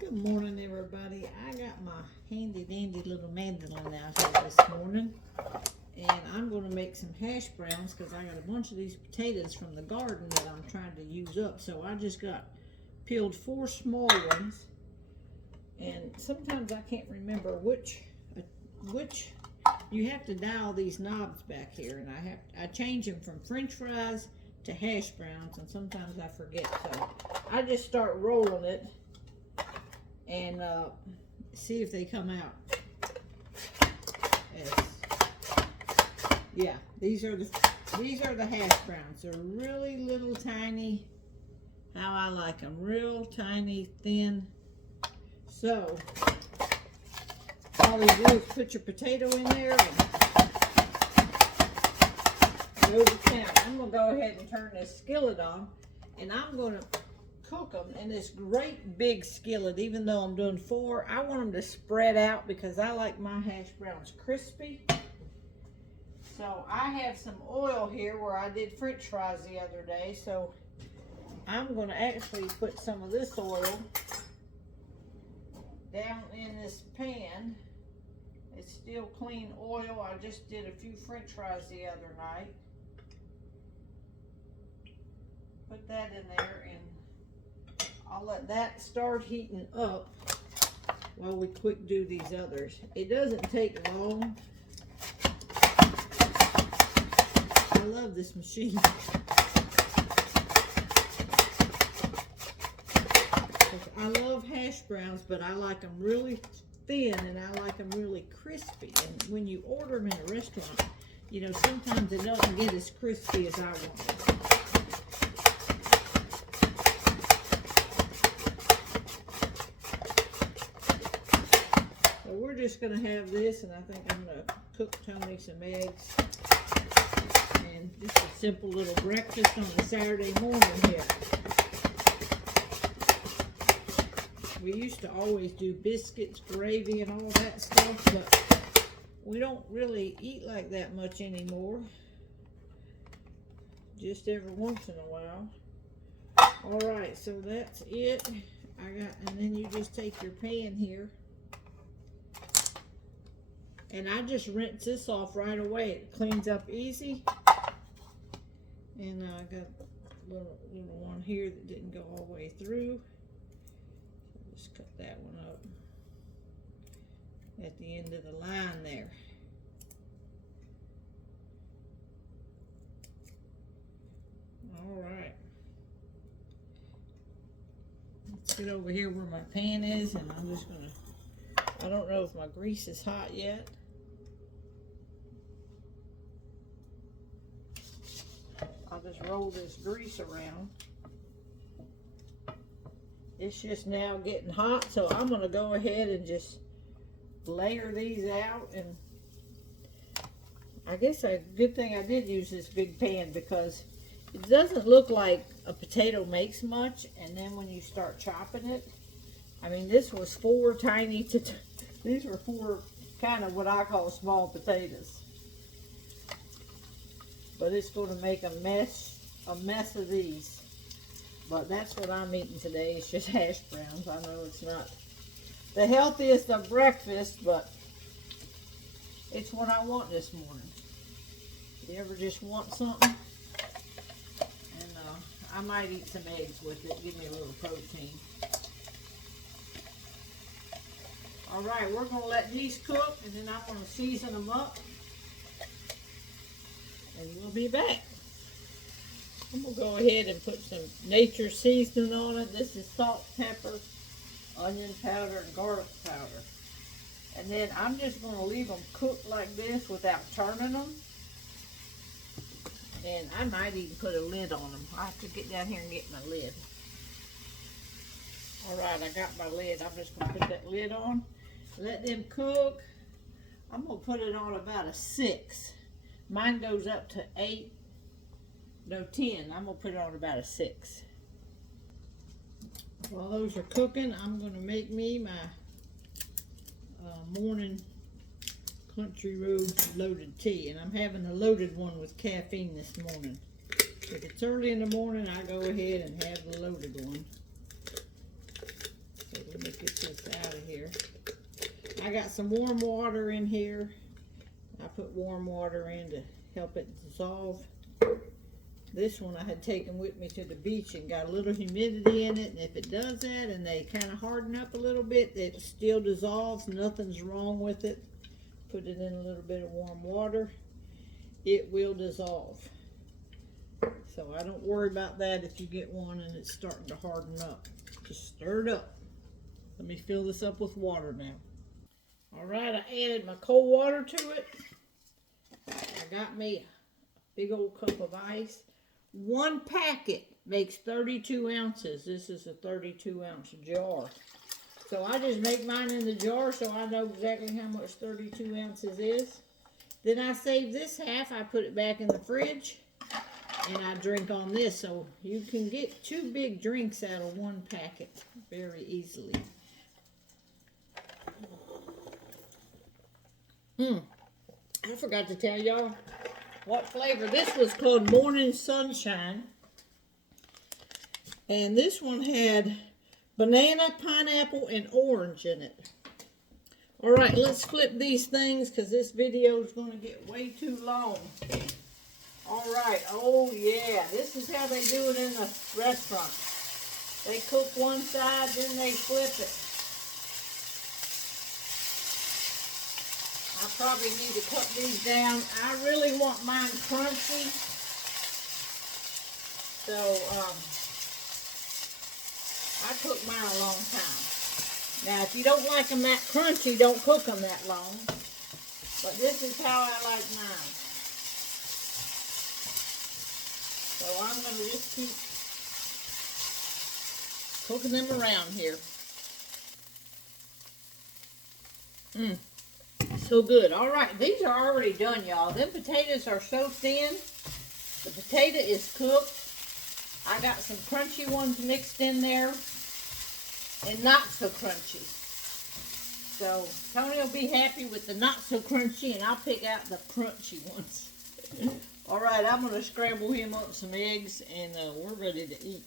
Good morning, everybody. I got my handy dandy little mandolin out here this morning, and I'm going to make some hash browns because I got a bunch of these potatoes from the garden that I'm trying to use up. So I just peeled 4 small ones, and sometimes I can't remember which you have to dial these knobs back here, and I change them from French fries to hash browns, and sometimes I forget. So I just start rolling it and see if they come out. Yeah, these are the hash browns. They're really little tiny, how I like them, real tiny, thin. So all you do is put your potato in there and go to town. I'm gonna go ahead and turn this skillet on, and I'm gonna cook them in this great big skillet. Even though I'm doing 4, I want them to spread out because I like my hash browns crispy. So I have some oil here where I did French fries the other day, so I'm going to actually put some of this oil down in this pan. It's still clean oil. I just did a few French fries the other night. Put that in there, and I'll let that start heating up while we quick do these others. It doesn't take long. I love this machine. I love hash browns, but I like them really thin and I like them really crispy. And when you order them in a restaurant, you know, sometimes it doesn't get as crispy as I want it. We're just going to have this, and I think I'm going to cook Tony some eggs and just a simple little breakfast on a Saturday morning here. We used to always do biscuits, gravy, and all that stuff, but we don't really eat like that much anymore. Just every once in a while. All right, so that's it. And then you just take your pan here. And I just rinse this off right away. It cleans up easy. And I got a little one here that didn't go all the way through. So just cut that one up at the end of the line there. All right. Let's get over here where my pan is, and I'm just gonna, I don't know if my grease is hot yet. I'll just roll this grease around. It's just now getting hot, so I'm going to go ahead and just layer these out. And I guess a good thing I did use this big pan because it doesn't look like a potato makes much. And then when you start chopping it, I mean, this was 4 tiny, these were 4 kind of what I call small potatoes. But it's going to make a mess of these. But that's what I'm eating today. It's just hash browns. I know it's not the healthiest of breakfast, but it's what I want this morning. You ever just want something? And I might eat some eggs with it. Give me a little protein. All right, we're going to let these cook, and then I'm going to season them up. And we'll be back. I'm going to go ahead and put some nature seasoning on it. This is salt, pepper, onion powder, and garlic powder. And then I'm just going to leave them cooked like this without turning them. And I might even put a lid on them. I have to get down here and get my lid. Alright, I got my lid. I'm just going to put that lid on. Let them cook. I'm going to put it on about a 6. Mine goes up to 10. I'm going to put it on about a 6. While those are cooking, I'm going to make me my morning Country Road loaded tea. And I'm having a loaded one with caffeine this morning. If it's early in the morning, I go ahead and have the loaded one. So let me get I got some warm water in here. I put warm water in to help it dissolve. This one I had taken with me to the beach and got a little humidity in it, and if it does that and they kind of harden up a little bit, it still dissolves. Nothing's wrong with it. Put it in a little bit of warm water. It will dissolve. So I don't worry about that if you get one and it's starting to harden up. Just stir it up. Let me fill this up with water now. All right, I added my cold water to it. I got me a big old cup of ice. 1 packet makes 32 ounces. This is a 32-ounce jar. So I just make mine in the jar so I know exactly how much 32 ounces is. Then I save this half. I put it back in the fridge and I drink on this. So you can get 2 big drinks out of 1 packet very easily. I forgot to tell y'all what flavor. This was called Morning Sunshine. And this one had banana, pineapple, and orange in it. All right, let's flip these things because this video is going to get way too long. All right, oh yeah, this is how they do it in the restaurant. They cook one side, then they flip it. I probably need to cut these down. I really want mine crunchy. So, I cook mine a long time. Now, if you don't like them that crunchy, don't cook them that long. But this is how I like mine. So I'm going to just keep cooking them around here. So good. All right, these are already done, y'all. Them potatoes are so thin. The potato is cooked. I got some crunchy ones mixed in there and not so crunchy. So Tony will be happy with the not so crunchy, and I'll pick out the crunchy ones. All right, I'm going to scramble him up some eggs, and we're ready to eat.